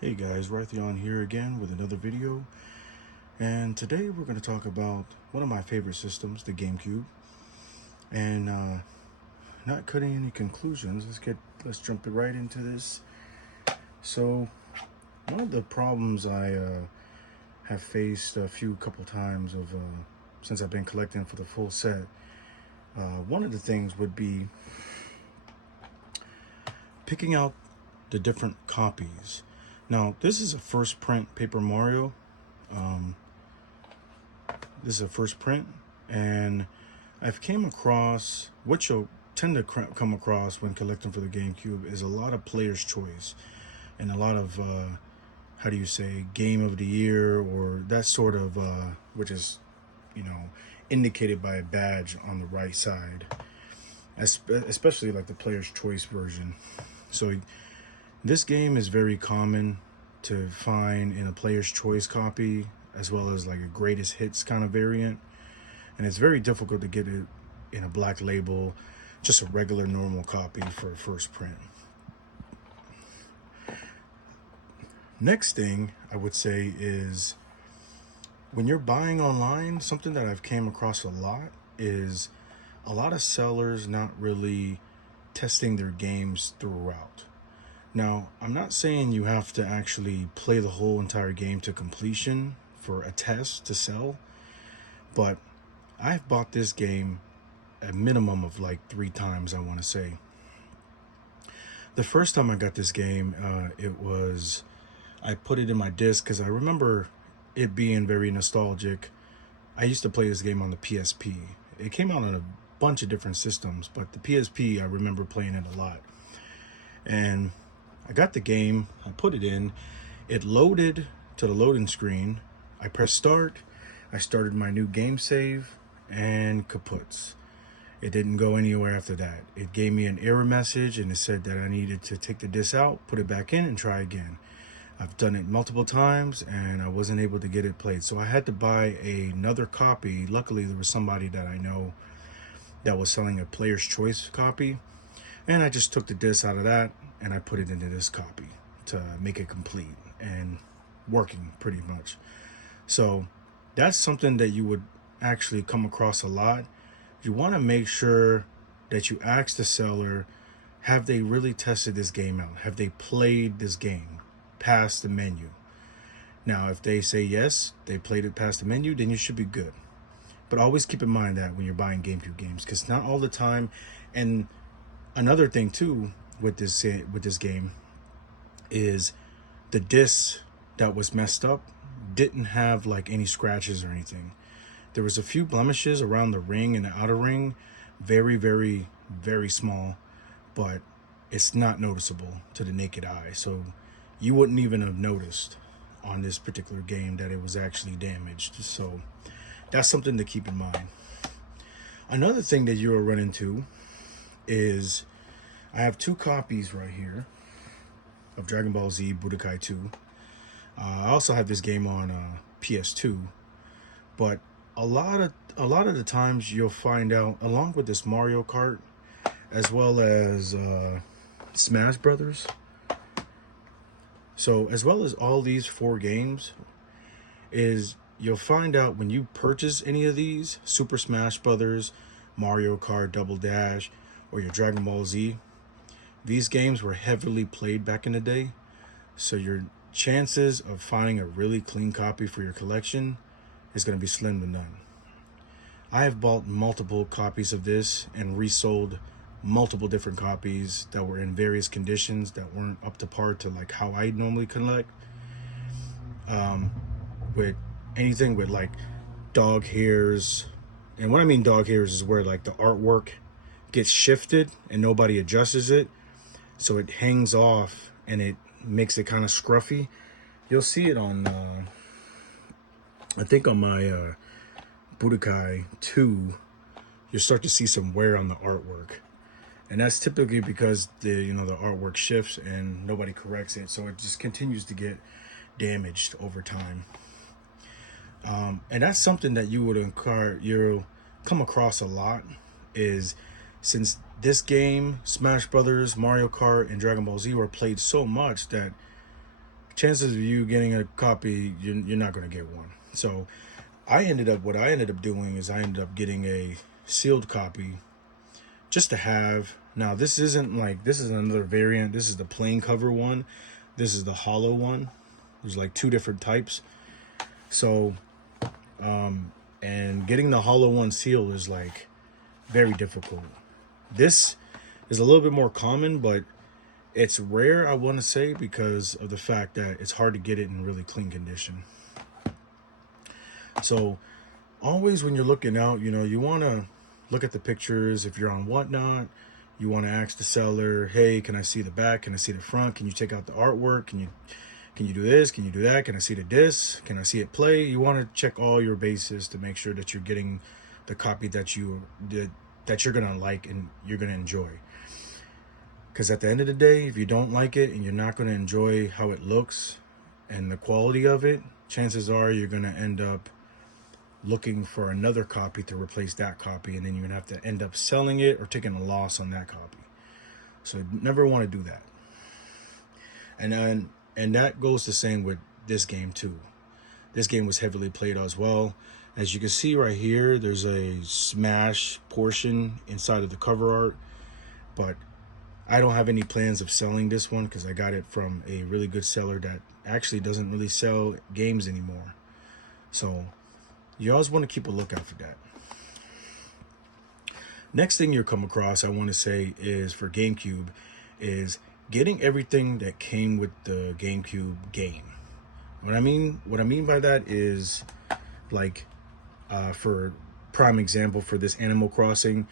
Hey guys, Raytheon here again with another video, and today we're going to talk about one of my favorite systems, the GameCube. And not cutting any conclusions, let's jump right into this. So one of the problems I have faced a couple times since I've been collecting for the full set, one of the things would be picking out the different copies. Now, this is a first print Paper Mario. This is a first print, and I've came across, what you'll tend to come across when collecting for the GameCube, is a lot of player's choice and a lot of, how do you say, game of the year, or that sort of, which is, indicated by a badge on the right side, especially like the player's choice version. So this game is very common to find in a player's choice copy, as well as like a greatest hits kind of variant. And it's very difficult to get it in a black label, just a regular normal copy for a first print. Next thing I would say is, when you're buying online, something that I've came across a lot is a lot of sellers not really testing their games throughout. Now, I'm not saying you have to actually play the whole entire game to completion for a test to sell, but I've bought this game a minimum of like 3 times, I want to say. The first time I got this game, I put it in my disc because I remember it being very nostalgic. I used to play this game on the PSP. It came out on a bunch of different systems, but the PSP, I remember playing it a lot. And I got the game, I put it in, it loaded to the loading screen, I pressed start, I started my new game save, and kaputs. It didn't go anywhere after that. It gave me an error message, and it said that I needed to take the disc out, put it back in, and try again. I've done it multiple times, and I wasn't able to get it played. So I had to buy another copy. Luckily, there was somebody that I know that was selling a player's choice copy, and I just took the disc out of that, and I put it into this copy to make it complete and working pretty much. So that's something that you would actually come across a lot. You want to make sure that you ask the seller, have they really tested this game out? Have they played this game past the menu? Now, if they say yes, they played it past the menu, then you should be good. But always keep in mind that when you're buying GameCube games, because not all the time. And another thing too with this game is the disc that was messed up didn't have like any scratches or anything. There was a few blemishes around the ring and the outer ring, very, very, very small, but it's not noticeable to the naked eye. So you wouldn't even have noticed on this particular game that it was actually damaged. So that's something to keep in mind. Another thing that you'll run into is, I have 2 copies right here of Dragon Ball Z Budokai 2. I also have this game on PS2, but a lot of the times you'll find out, along with this Mario Kart, as well as Smash Brothers. So as well as all these 4 games, is you'll find out when you purchase any of these, Super Smash Brothers, Mario Kart, Double Dash, or your Dragon Ball Z, these games were heavily played back in the day, so your chances of finding a really clean copy for your collection is going to be slim to none. I have bought multiple copies of this and resold multiple different copies that were in various conditions that weren't up to par to like how I normally collect. With anything with like dog hairs, and what I mean dog hairs is where like the artwork gets shifted and nobody adjusts it, so it hangs off and it makes it kind of scruffy. You'll see it on I think on my Budokai 2, you'll start to see some wear on the artwork, and that's typically because the artwork shifts and nobody corrects it, so it just continues to get damaged over time. And that's something that you'll come across a lot, is since this game, Smash Brothers, Mario Kart, and Dragon Ball Z were played so much that chances of you getting a copy, you're not going to get one. So what I ended up doing is I ended up getting a sealed copy just to have. Now this is another variant. This is the plain cover one. This is the hollow one. There's like two different types. So, and getting the hollow one sealed is like very difficult. This is a little bit more common, but it's rare, I want to say, because of the fact that it's hard to get it in really clean condition. So always when you're looking out, you want to look at the pictures. If you're on Whatnot, you want to ask the seller, hey, can I see the back? Can I see the front? Can you check out the artwork? Can you do this? Can you do that? Can I see the disc? Can I see it play? You want to check all your bases to make sure that you're getting the copy that you're going to like and you're going to enjoy. Because at the end of the day, if you don't like it and you're not going to enjoy how it looks and the quality of it, chances are you're going to end up looking for another copy to replace that copy, and then you're going to have to end up selling it or taking a loss on that copy. So never want to do that. And that goes the same with this game too. This game was heavily played as well. As you can see right here, there's a Smash portion inside of the cover art, but I don't have any plans of selling this one because I got it from a really good seller that actually doesn't really sell games anymore. So you always want to keep a lookout for that. Next thing you'll come across, I want to say, is for GameCube, is getting everything that came with the GameCube game. What I mean by that is, like, for prime example for this Animal Crossing,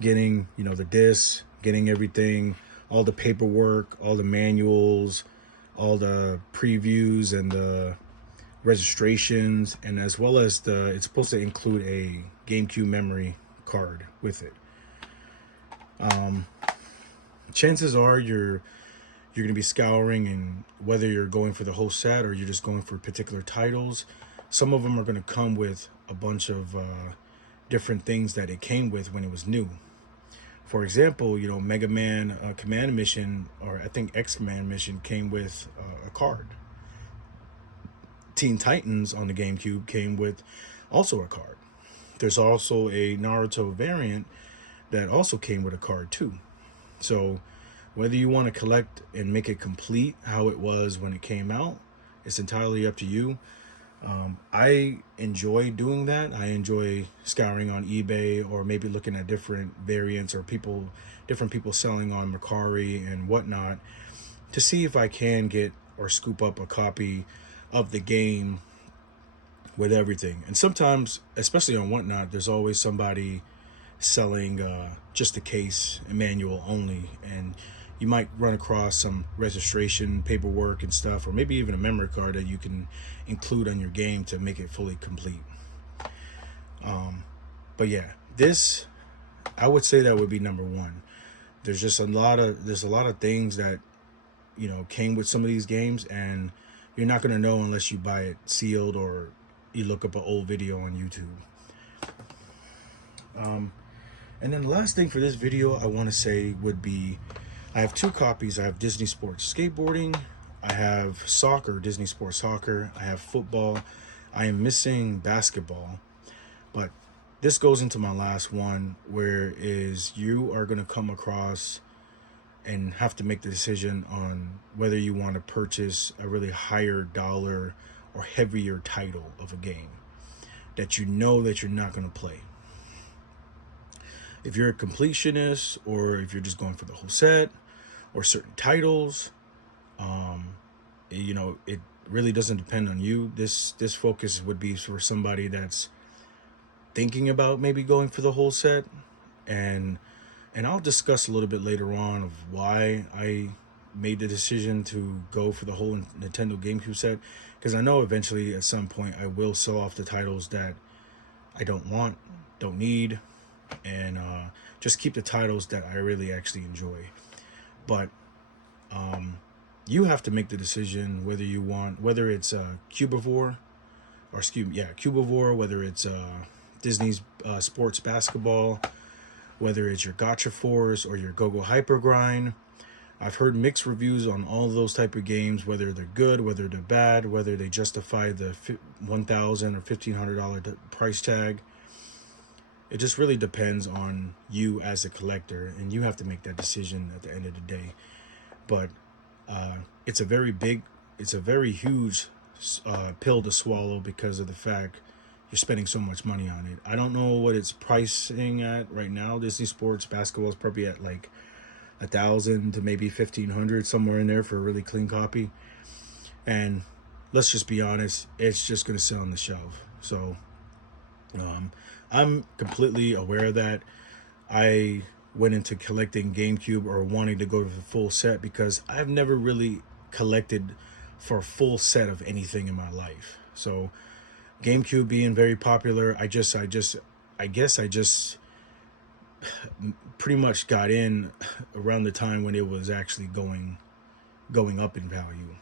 getting the disc, getting everything, all the paperwork, all the manuals, all the previews and the registrations, and as well as it's supposed to include a GameCube memory card with it. Chances are you're going to be scouring, and whether you're going for the whole set or you're just going for particular titles, some of them are going to come with a bunch of different things that it came with when it was new. For example, Mega Man Command Mission, or I think X-Command Mission, came with a card. Teen Titans on the GameCube came with also a card. There's also a Naruto variant that also came with a card too. So whether you want to collect and make it complete how it was when it came out, it's entirely up to you. I enjoy doing that. I enjoy scouring on eBay or maybe looking at different variants or different people selling on Mercari and whatnot to see if I can get or scoop up a copy of the game with everything. And sometimes, especially on Whatnot, there's always somebody selling just a case, a manual only, and you might run across some registration paperwork and stuff, or maybe even a memory card that you can include on your game to make it fully complete. But yeah, this, I would say that would be number one. There's a lot of things that came with some of these games, and you're not going to know unless you buy it sealed or you look up an old video on YouTube. And then the last thing for this video I want to say would be, I have two copies. I have Disney Sports Skateboarding. I have soccer, Disney Sports Soccer. I have football. I am missing basketball. But this goes into my last one, where is you are going to come across and have to make the decision on whether you want to purchase a really higher dollar or heavier title of a game that you know that you're not going to play. If you're a completionist, or if you're just going for the whole set or certain titles, it really doesn't depend on you. This focus would be for somebody that's thinking about maybe going for the whole set, and I'll discuss a little bit later on of why I made the decision to go for the whole Nintendo GameCube set, because I know eventually at some point I will sell off the titles that I don't want, don't need, and just keep the titles that I really actually enjoy. But you have to make the decision whether it's Cubivore, whether it's Disney's Sports Basketball, whether it's your Gotcha Force or your Go-Go Hyper Grind. I've heard mixed reviews on all those type of games, whether they're good, whether they're bad, whether they justify the $1,000 or $1,500 price tag. It just really depends on you as a collector, and you have to make that decision at the end of the day. But it's a very huge pill to swallow because of the fact you're spending so much money on it. I don't know what it's pricing at right now. Disney Sports Basketball is probably at like 1,000 to maybe 1,500, somewhere in there for a really clean copy. And let's just be honest, it's just going to sit on the shelf. So I'm completely aware of that. I went into collecting GameCube or wanting to go to the full set because I've never really collected for a full set of anything in my life. So GameCube being very popular, I guess I just pretty much got in around the time when it was actually going up in value.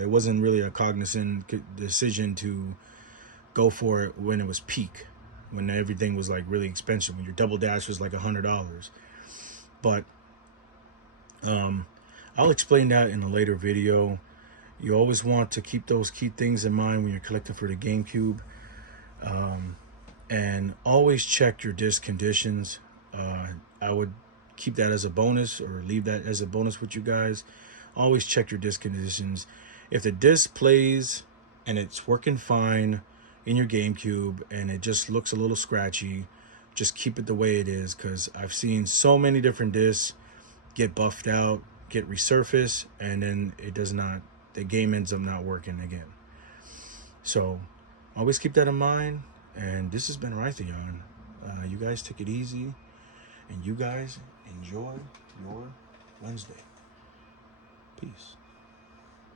It wasn't really a cognizant decision to go for it when it was peak, when everything was like really expensive, when your Double Dash was like $100. But I'll explain that in a later video. You always want to keep those key things in mind when you're collecting for the GameCube, and always check your disc conditions. I would keep that as a bonus, or leave that as a bonus with you guys. Always check your disc conditions. If the disc plays and it's working fine in your GameCube and it just looks a little scratchy, just keep it the way it is, because I've seen so many different discs get buffed out, get resurfaced, and then the game ends up not working again. So always keep that in mind. And this has been Raytheon. You guys take it easy, and you guys enjoy your Wednesday. Peace.